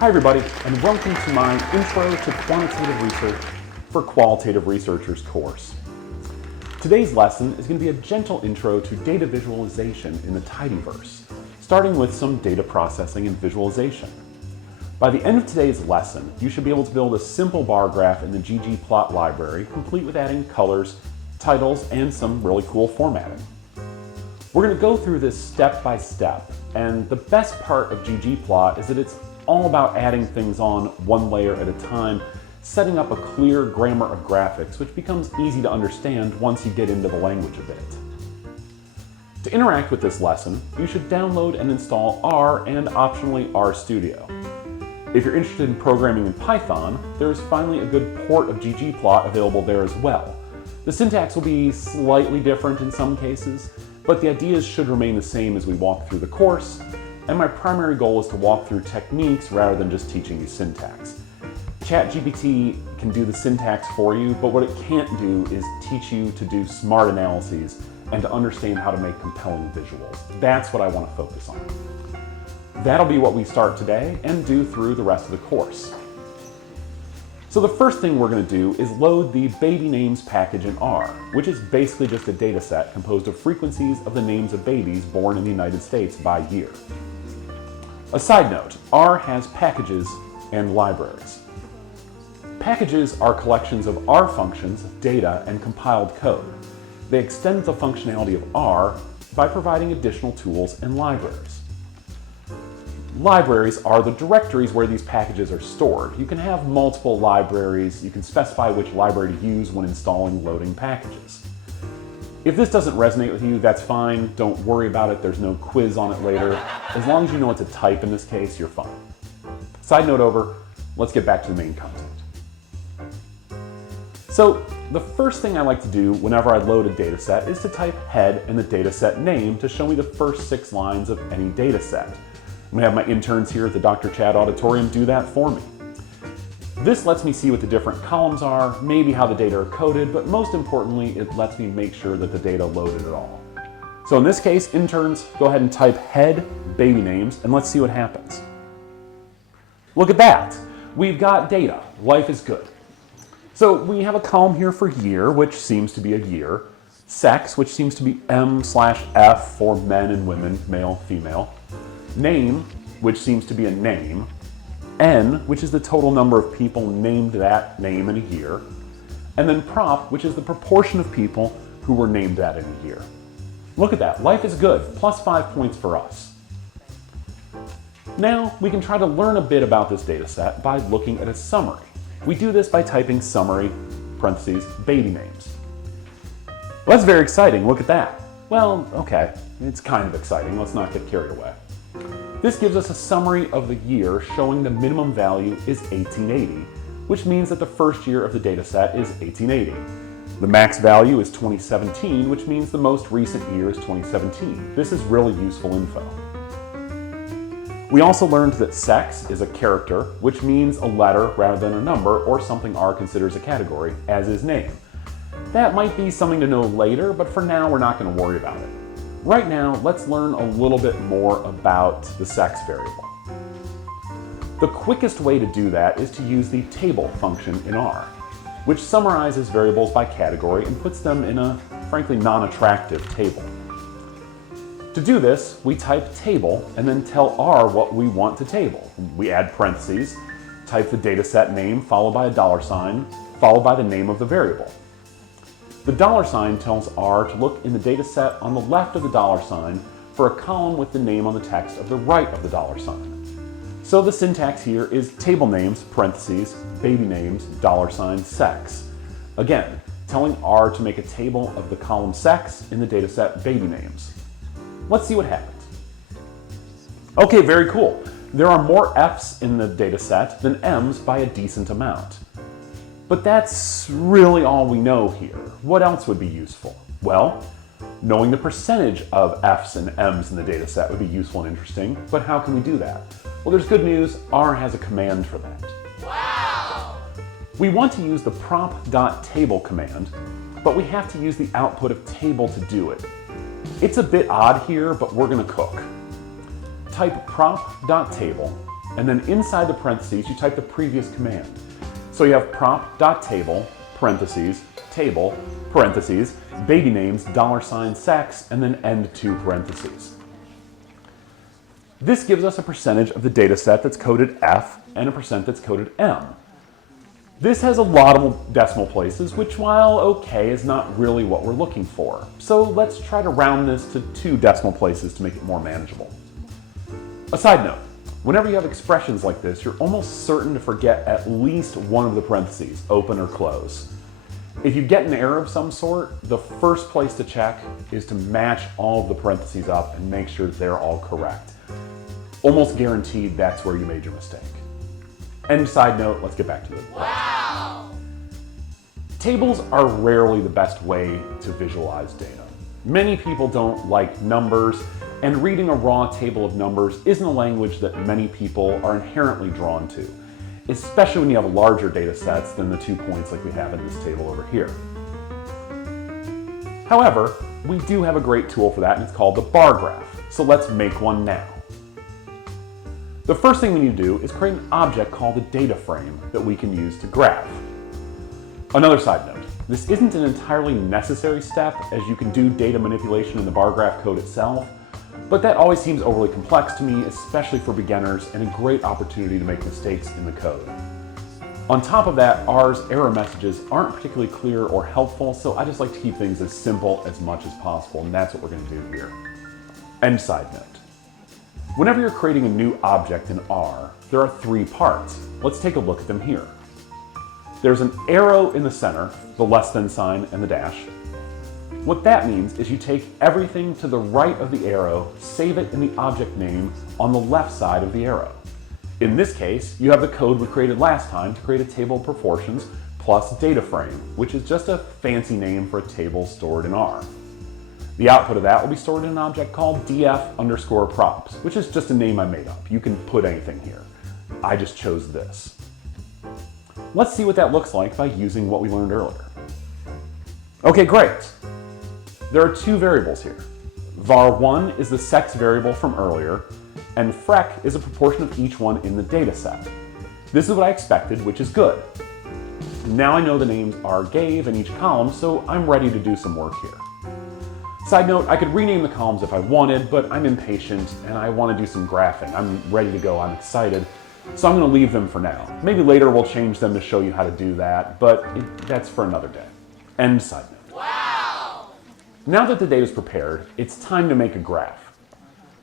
Hi everybody, and welcome to my Intro to Quantitative Research for Qualitative Researchers course. Today's lesson is going to be a gentle intro to data visualization in the Tidyverse, starting with some data processing and visualization. By the end of today's lesson, you should be able to build a simple bar graph in the ggplot library, complete with adding colors, titles, and some really cool formatting. We're going to go through this step by step, and the best part of ggplot is that it's all about adding things on one layer at a time, setting up a clear grammar of graphics, which becomes easy to understand once you get into the language a bit. To interact with this lesson, you should download and install R and optionally RStudio. If you're interested in programming in Python, there's finally a good port of ggplot available there as well. The syntax will be slightly different in some cases, but the ideas should remain the same as we walk through the course, and my primary goal is to walk through techniques rather than just teaching you syntax. ChatGPT can do the syntax for you, but what it can't do is teach you to do smart analyses and to understand how to make compelling visuals. That's what I want to focus on. That'll be what we start today and do through the rest of the course. So the first thing we're going to do is load the babynames package in R, which is basically just a data set composed of frequencies of the names of babies born in the United States by year. A side note, R has packages and libraries. Packages are collections of R functions, data, and compiled code. They extend the functionality of R by providing additional tools and libraries. Libraries are the directories where these packages are stored. You can have multiple libraries. You can specify which library to use when installing loading packages. If this doesn't resonate with you, that's fine. Don't worry about it. There's no quiz on it later. As long as you know what to type in this case, you're fine. Side note over, let's get back to the main content. So the first thing I like to do whenever I load a data set is to type head and the data set name to show me the first 6 lines of any data set. I'm going to have my interns here at the Dr. Chad Auditorium do that for me. This lets me see what the different columns are, maybe how the data are coded, but most importantly, it lets me make sure that the data loaded at all. So in this case, interns, go ahead and type head, baby names, and let's see what happens. Look at that. We've got data. Life is good. So we have a column here for year, which seems to be a year, sex, which seems to be M/F for men and women, male, female, name, which seems to be a name, N, which is the total number of people named that name in a year, and then prop, which is the proportion of people who were named that in a year. Look at that, life is good, plus 5 points for us. Now we can try to learn a bit about this data set by looking at a summary. We do this by typing summary, parentheses, baby names. Well, that's very exciting, look at that. Well, okay, it's kind of exciting, let's not get carried away. This gives us a summary of the year showing the minimum value is 1880, which means that the first year of the data set is 1880. The max value is 2017, which means the most recent year is 2017. This is really useful info. We also learned that sex is a character, which means a letter rather than a number or something R considers a category, as is name. That might be something to know later, but for now we're not going to worry about it. Right now, let's learn a little bit more about the sex variable. The quickest way to do that is to use the table function in R, which summarizes variables by category and puts them in a, frankly, non-attractive table. To do this, we type table and then tell R what we want to table. We add parentheses, type the dataset name followed by a $, followed by the name of the variable. The $sign tells R to look in the data set on the left of the $sign for a column with the name on the text of the right of the $sign. So the syntax here is table names, parentheses, baby names, $, sex. Again, telling R to make a table of the column sex in the data set baby names. Let's see what happens. Okay, very cool. There are more F's in the data set than M's by a decent amount. But that's really all we know here. What else would be useful? Well, knowing the percentage of F's and M's in the data set would be useful and interesting, but how can we do that? Well, there's good news, R has a command for that. Wow! We want to use the prop.table command, but we have to use the output of table to do it. It's a bit odd here, but we're gonna cook. Type prop.table and then inside the parentheses you type the previous command. So you have prompt.table, parentheses, table, parentheses, babynames, $sex, and then end two parentheses. This gives us a percentage of the data set that's coded F and a percent that's coded M. This has a lot of decimal places, which, while okay, is not really what we're looking for. So let's try to round this to 2 decimal places to make it more manageable. A side note, whenever you have expressions like this, you're almost certain to forget at least one of the parentheses, open or close. If you get an error of some sort, the first place to check is to match all of the parentheses up and make sure they're all correct. Almost guaranteed that's where you made your mistake. And side note, let's get back to it. Wow! Tables are rarely the best way to visualize data. Many people don't like numbers, and reading a raw table of numbers isn't a language that many people are inherently drawn to, especially when you have larger data sets than the 2 points like we have in this table over here. However, we do have a great tool for that, and it's called the bar graph. So let's make one now. The first thing we need to do is create an object called a data frame that we can use to graph. Another side note, this isn't an entirely necessary step, as you can do data manipulation in the bar graph code itself, but that always seems overly complex to me, especially for beginners, and a great opportunity to make mistakes in the code. On top of that, R's error messages aren't particularly clear or helpful, so I just like to keep things as simple as much as possible, and that's what we're going to do here. End side note. Whenever you're creating a new object in R, there are 3 parts. Let's take a look at them here. There's an arrow in the center, the less than sign and the dash. What that means is you take everything to the right of the arrow, save it in the object name on the left side of the arrow. In this case, you have the code we created last time to create a table of proportions plus data frame, which is just a fancy name for a table stored in R. The output of that will be stored in an object called df_props, which is just a name I made up. You can put anything here. I just chose this. Let's see what that looks like by using what we learned earlier. Okay, great. There are 2 variables here. var1 is the sex variable from earlier, and frec is a proportion of each one in the data set. This is what I expected, which is good. Now I know the names R gave in each column, so I'm ready to do some work here. Side note, I could rename the columns if I wanted, but I'm impatient and I want to do some graphing. I'm ready to go, I'm excited, so I'm going to leave them for now. Maybe later we'll change them to show you how to do that, but that's for another day. End side note. Wow! Now that the data is prepared, it's time to make a graph.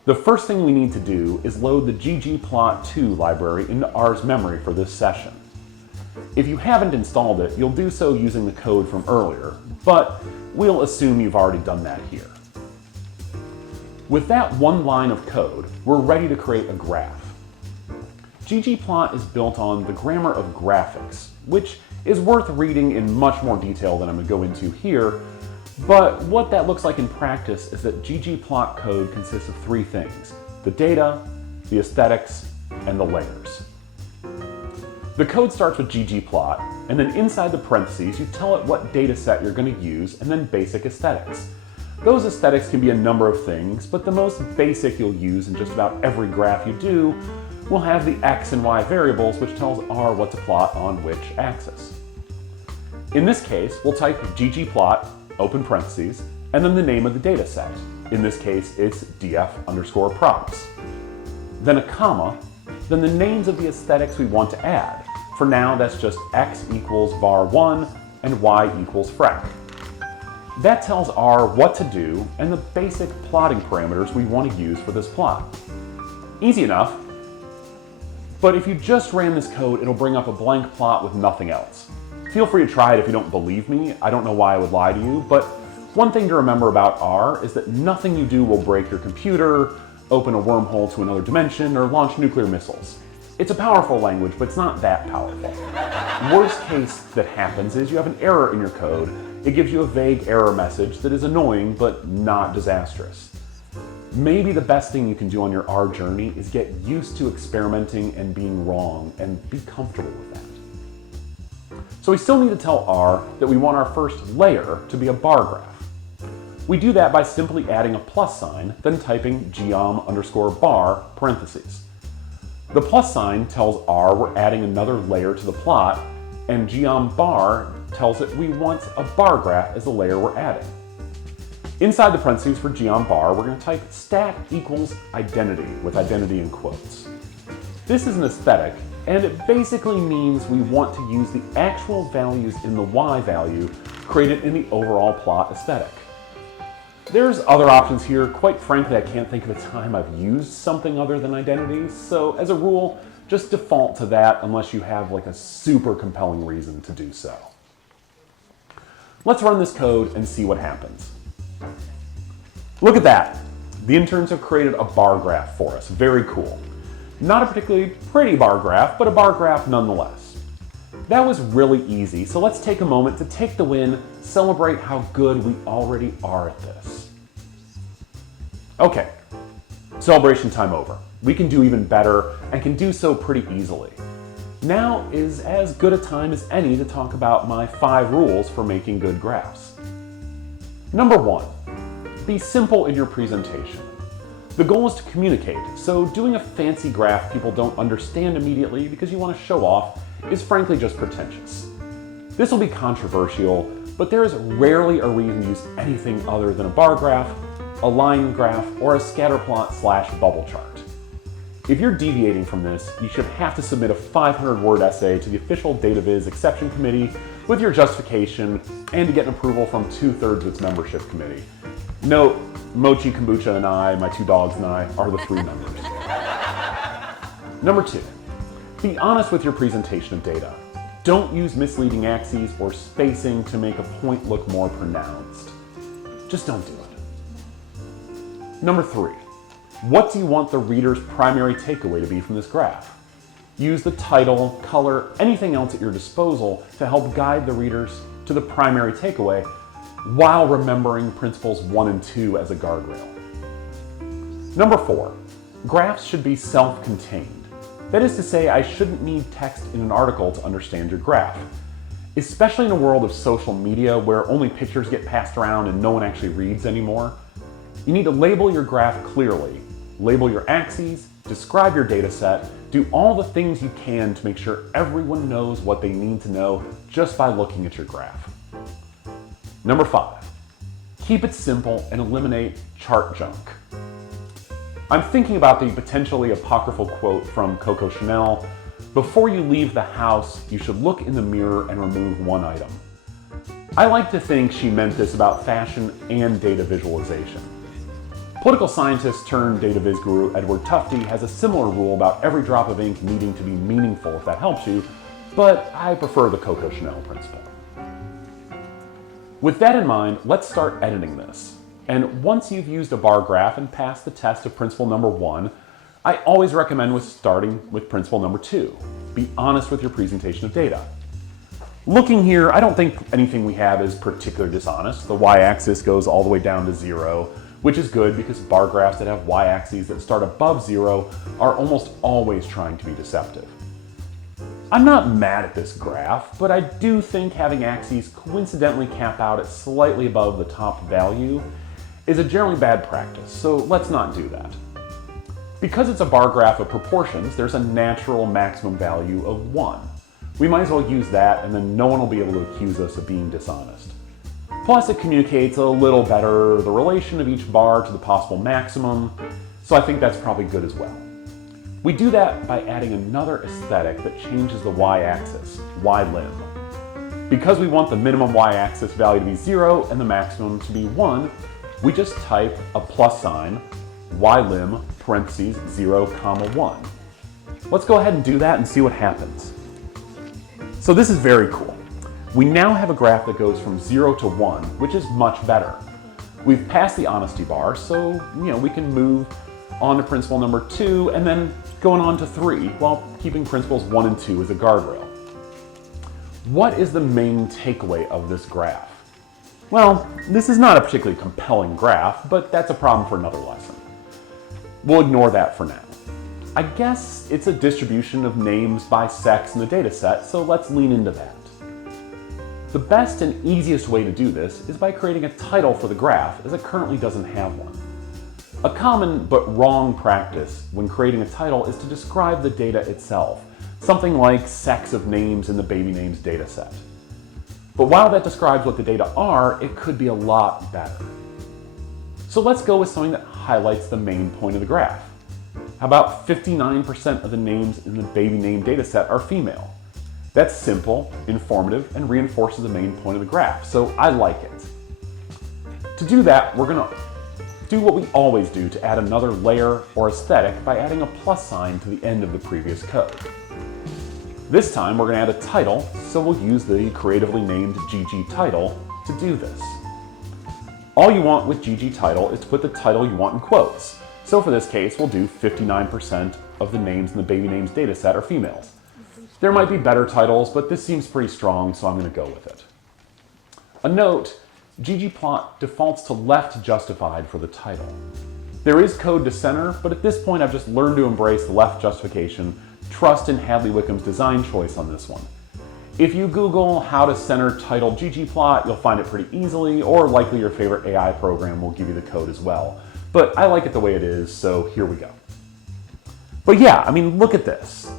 The first thing we need to do is load the ggplot2 library into R's memory for this session. If you haven't installed it, you'll do so using the code from earlier, but we'll assume you've already done that here. With that one line of code, we're ready to create a graph. ggplot is built on the grammar of graphics, which is worth reading in much more detail than I'm going to go into here, but what that looks like in practice is that ggplot code consists of 3 things: the data, the aesthetics, and the layers. The code starts with ggplot, and then inside the parentheses you tell it what data set you're going to use, and then basic aesthetics. Those aesthetics can be a number of things, but the most basic you'll use in just about every graph you do will have the x and y variables, which tells R what to plot on which axis. In this case, we'll type ggplot, open parentheses, and then the name of the data set. In this case, it's df_props. Then a comma, then the names of the aesthetics we want to add. For now, that's just x equals var1 and y equals frec. That tells R what to do and the basic plotting parameters we want to use for this plot. Easy enough, but if you just ran this code, it'll bring up a blank plot with nothing else. Feel free to try it if you don't believe me. I don't know why I would lie to you, but one thing to remember about R is that nothing you do will break your computer, open a wormhole to another dimension, or launch nuclear missiles. It's a powerful language, but it's not that powerful. Worst case that happens is you have an error in your code. It gives you a vague error message that is annoying, but not disastrous. Maybe the best thing you can do on your R journey is get used to experimenting and being wrong, and be comfortable with that. So we still need to tell R that we want our first layer to be a bar graph. We do that by simply adding a plus sign, then typing geom_bar parentheses. The plus sign tells R we're adding another layer to the plot, and geom_bar tells it we want a bar graph as the layer we're adding. Inside the parentheses for geom_bar, we're going to type stat equals identity, with identity in quotes. This is an aesthetic, and it basically means we want to use the actual values in the y value created in the overall plot aesthetic. There's other options here. Quite frankly, I can't think of a time I've used something other than identity, so as a rule, just default to that unless you have like a super compelling reason to do so. Let's run this code and see what happens. Look at that. The interns have created a bar graph for us. Very cool. Not a particularly pretty bar graph, but a bar graph nonetheless. That was really easy, so let's take a moment to take the win, celebrate how good we already are at this. Okay, celebration time over. We can do even better and can do so pretty easily. Now is as good a time as any to talk about my 5 rules for making good graphs. Number 1, be simple in your presentation. The goal is to communicate, so doing a fancy graph people don't understand immediately because you want to show off is frankly just pretentious. This will be controversial, but there is rarely a reason to use anything other than a bar graph, a line graph, or a scatterplot/bubble chart. If you're deviating from this, you should have to submit a 500-word essay to the official DataViz exception committee with your justification and to get an approval from 2/3 of its membership committee. Note, Mochi, Kombucha, and I, my 2 dogs and I, are the 3 members. Number 2, be honest with your presentation of data. Don't use misleading axes or spacing to make a point look more pronounced. Just don't do it. Number 3, what do you want the reader's primary takeaway to be from this graph? Use the title, color, anything else at your disposal to help guide the readers to the primary takeaway while remembering principles 1 and 2 as a guardrail. Number 4, graphs should be self-contained. That is to say, I shouldn't need text in an article to understand your graph. Especially in a world of social media where only pictures get passed around and no one actually reads anymore, you need to label your graph clearly, label your axes, describe your data set, do all the things you can to make sure everyone knows what they need to know just by looking at your graph. Number 5, keep it simple and eliminate chart junk. I'm thinking about the potentially apocryphal quote from Coco Chanel, "Before you leave the house, you should look in the mirror and remove 1 item." I like to think she meant this about fashion and data visualization. Political scientist turned data viz guru Edward Tufte has a similar rule about every drop of ink needing to be meaningful if that helps you, but I prefer the Coco Chanel principle. With that in mind, let's start editing this. And once you've used a bar graph and passed the test of principle number 1, I always recommend starting with principle number 2. Be honest with your presentation of data. Looking here, I don't think anything we have is particularly dishonest. The y-axis goes all the way down to 0, which is good because bar graphs that have y-axes that start above 0 are almost always trying to be deceptive. I'm not mad at this graph, but I do think having axes coincidentally cap out at slightly above the top value is a generally bad practice, so let's not do that. Because it's a bar graph of proportions, there's a natural maximum value of 1. We might as well use that, and then no one will be able to accuse us of being dishonest. Plus, it communicates a little better the relation of each bar to the possible maximum, so I think that's probably good as well. We do that by adding another aesthetic that changes the y-axis, ylim. Because we want the minimum y-axis value to be 0 and the maximum to be 1, we just type a plus sign, ylim, parentheses, 0, 1. Let's go ahead and do that and see what happens. So this is very cool. We now have a graph that goes from 0 to 1, which is much better. We've passed the honesty bar, so we can move on to principle number 2 and then going on to 3 while keeping principles 1 and 2 as a guardrail. What is the main takeaway of this graph? Well, this is not a particularly compelling graph, but that's a problem for another lesson. We'll ignore that for now. I guess it's a distribution of names by sex in the data set, so let's lean into that. The best and easiest way to do this is by creating a title for the graph, as it currently doesn't have one. A common but wrong practice when creating a title is to describe the data itself, something like sex of names in the babynames dataset. But while that describes what the data are, it could be a lot better. So let's go with something that highlights the main point of the graph. How about 59% of the names in the babyname dataset are female? That's simple, informative, and reinforces the main point of the graph, so I like it. To do that, we're going to do what we always do to add another layer or aesthetic by adding a plus sign to the end of the previous code. This time we're going to add a title, so we'll use the creatively named ggtitle to do this. All you want with ggtitle is to put the title you want in quotes. So for this case, we'll do 59% of the names in the babynames dataset are females. There might be better titles, but this seems pretty strong, so I'm going to go with it. A note, ggplot defaults to left justified for the title. There is code to center, but at this point I've just learned to embrace the left justification, trust in Hadley Wickham's design choice on this one. If you Google how to center title ggplot, you'll find it pretty easily, or likely your favorite AI program will give you the code as well. But I like it the way it is, so here we go. But yeah, I mean, look at this.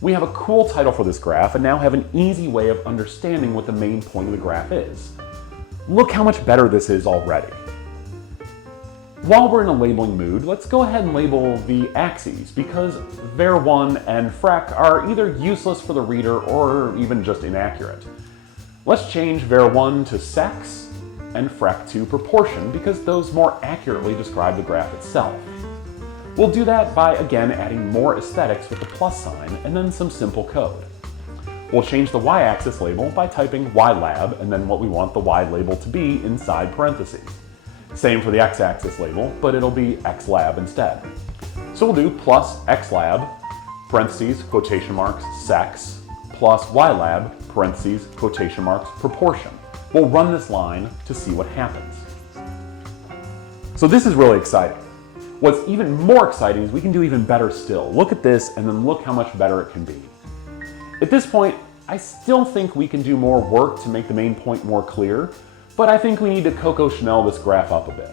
We have a cool title for this graph and now have an easy way of understanding what the main point of the graph is. Look how much better this is already. While we're in a labeling mood, let's go ahead and label the axes because var1 and frec are either useless for the reader or even just inaccurate. Let's change var1 to sex and frec to proportion because those more accurately describe the graph itself. We'll do that by again adding more aesthetics with the plus sign and then some simple code. We'll change the y-axis label by typing ylab and then what we want the y label to be inside parentheses. Same for the x-axis label, but it'll be xlab instead. So we'll do plus xlab, parentheses, quotation marks, sex, plus ylab, parentheses, quotation marks, proportion. We'll run this line to see what happens. So this is really exciting. What's even more exciting is we can do even better still. Look at this and then look how much better it can be. At this point, I still think we can do more work to make the main point more clear, but I think we need to Coco Chanel this graph up a bit.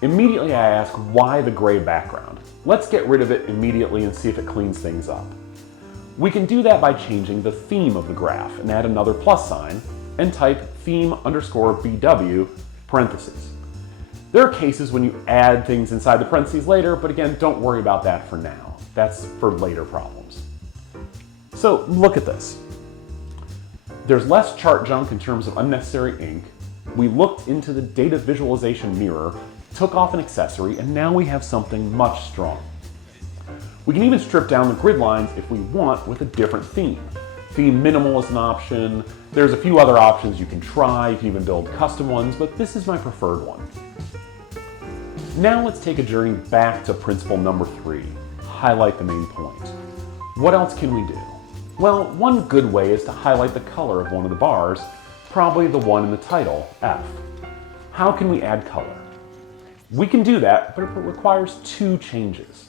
Immediately I ask, why the gray background? Let's get rid of it immediately and see if it cleans things up. We can do that by changing the theme of the graph and add another plus sign and type theme_BW parentheses. There are cases when you add things inside the parentheses later, but again, don't worry about that for now. That's for later problems. So look at this. There's less chart junk in terms of unnecessary ink. We looked into the data visualization mirror, took off an accessory, and now we have something much stronger. We can even strip down the grid lines if we want with a different theme. Theme minimal is an option. There's a few other options you can try. You can even build custom ones, but this is my preferred one. Now let's take a journey back to principle number 3, highlight the main point. What else can we do? Well, one good way is to highlight the color of one of the bars, probably the one in the title, F. How can we add color? We can do that, but it requires 2 changes.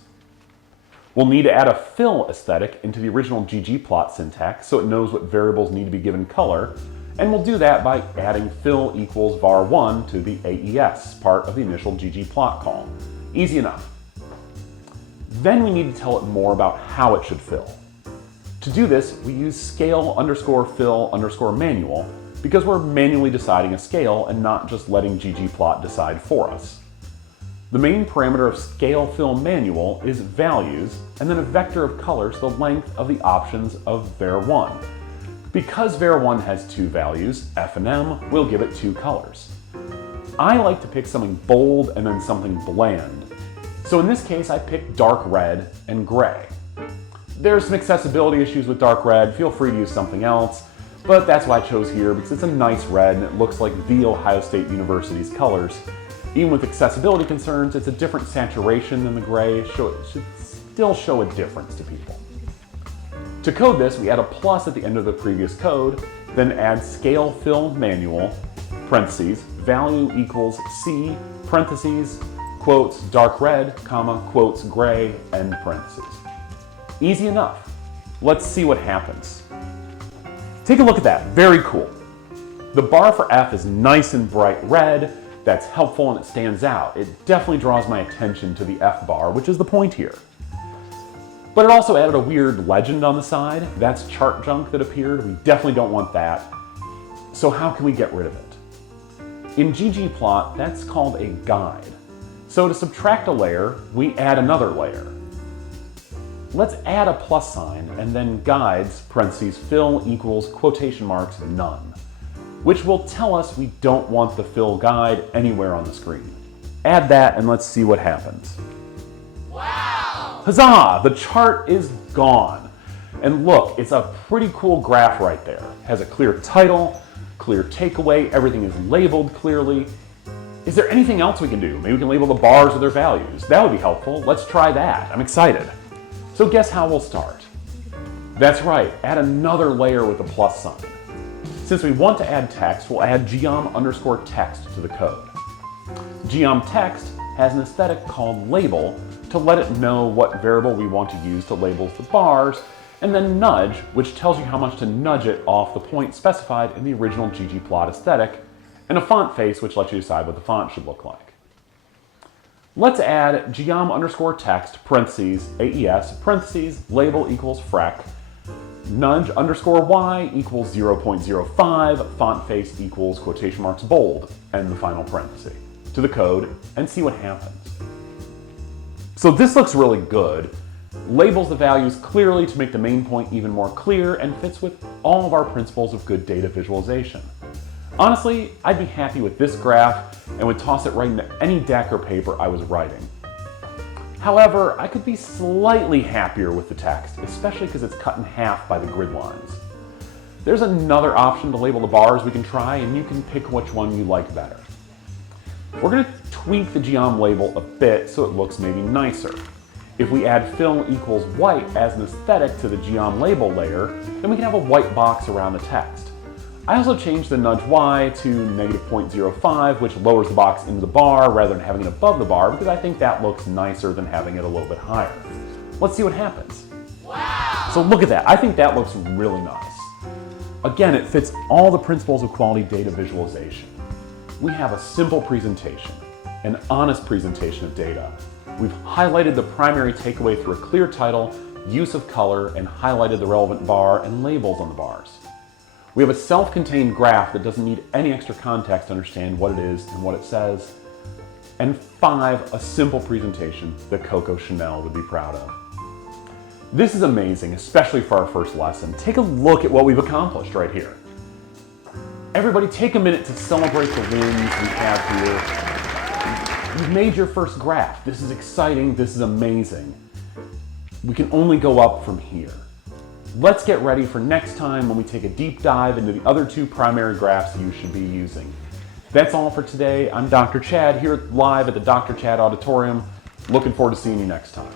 We'll need to add a fill aesthetic into the original ggplot syntax so it knows what variables need to be given color, and we'll do that by adding fill equals var1 to the AES part of the initial ggplot call. Easy enough. Then we need to tell it more about how it should fill. To do this, we use scale_fill_manual because we're manually deciding a scale and not just letting ggplot decide for us. The main parameter of scale fill manual is values and then a vector of colors the length of the options of var1. Because var1 has 2 values, F and M, we'll give it 2 colors. I like to pick something bold and then something bland. So in this case, I picked dark red and gray. There's some accessibility issues with dark red, feel free to use something else, but that's what I chose here because it's a nice red and it looks like the Ohio State University's colors. Even with accessibility concerns, it's a different saturation than the gray, so it should still show a difference to people. To code this, we add a plus at the end of the previous code, then add scale fill manual, parentheses, value equals C, parentheses, quotes dark red, comma, quotes gray, end parentheses. Easy enough. Let's see what happens. Take a look at that, very cool. The bar for F is nice and bright red, That's helpful and it stands out. It definitely draws my attention to the F bar, which is the point here. But it also added a weird legend on the side. That's chart junk that appeared. We definitely don't want that. So how can we get rid of it? In ggplot, that's called a guide. So to subtract a layer, we add another layer. Let's add a plus sign and then guides, parentheses, fill equals quotation marks none, which will tell us we don't want the fill guide anywhere on the screen. Add that and let's see what happens. Wow! Huzzah! The chart is gone. And look, it's a pretty cool graph right there. It has a clear title, clear takeaway, everything is labeled clearly. Is there anything else we can do? Maybe we can label the bars with their values. That would be helpful. Let's try that. I'm excited. So guess how we'll start? That's right, add another layer with a plus sign. Since we want to add text, we'll add geom_text to the code. Geom text has an aesthetic called label to let it know what variable we want to use to label the bars, and then nudge, which tells you how much to nudge it off the point specified in the original ggplot aesthetic, and a font face, which lets you decide what the font should look like. Let's add geom_text, parentheses, AES, parentheses, label equals frec, nudge underscore y equals 0.05, font face equals quotation marks bold, and the final parenthesis, to the code, and see what happens. So this looks really good, labels the values clearly to make the main point even more clear, and fits with all of our principles of good data visualization. Honestly, I'd be happy with this graph and would toss it right into any deck or paper I was writing. However, I could be slightly happier with the text, especially because it's cut in half by the grid lines. There's another option to label the bars we can try, and you can pick which one you like better. We're going to tweak the geom label a bit so it looks maybe nicer. If we add fill equals white as an aesthetic to the geom label layer, then we can have a white box around the text. I also changed the nudge y to -0.05, which lowers the box into the bar rather than having it above the bar, because I think that looks nicer than having it a little bit higher. Let's see what happens. Wow! So look at that. I think that looks really nice. Again, it fits all the principles of quality data visualization. We have a simple presentation, an honest presentation of data. We've highlighted the primary takeaway through a clear title, use of color, and highlighted the relevant bar and labels on the bars. We have a self-contained graph that doesn't need any extra context to understand what it is and what it says. And 5, a simple presentation that Coco Chanel would be proud of. This is amazing, especially for our first lesson. Take a look at what we've accomplished right here. Everybody take a minute to celebrate the wins we have here. You've made your first graph. This is exciting, this is amazing. We can only go up from here. Let's get ready for next time when we take a deep dive into the other 2 primary graphs you should be using. That's all for today. I'm Dr. Chad here live at the Dr. Chad Auditorium. Looking forward to seeing you next time.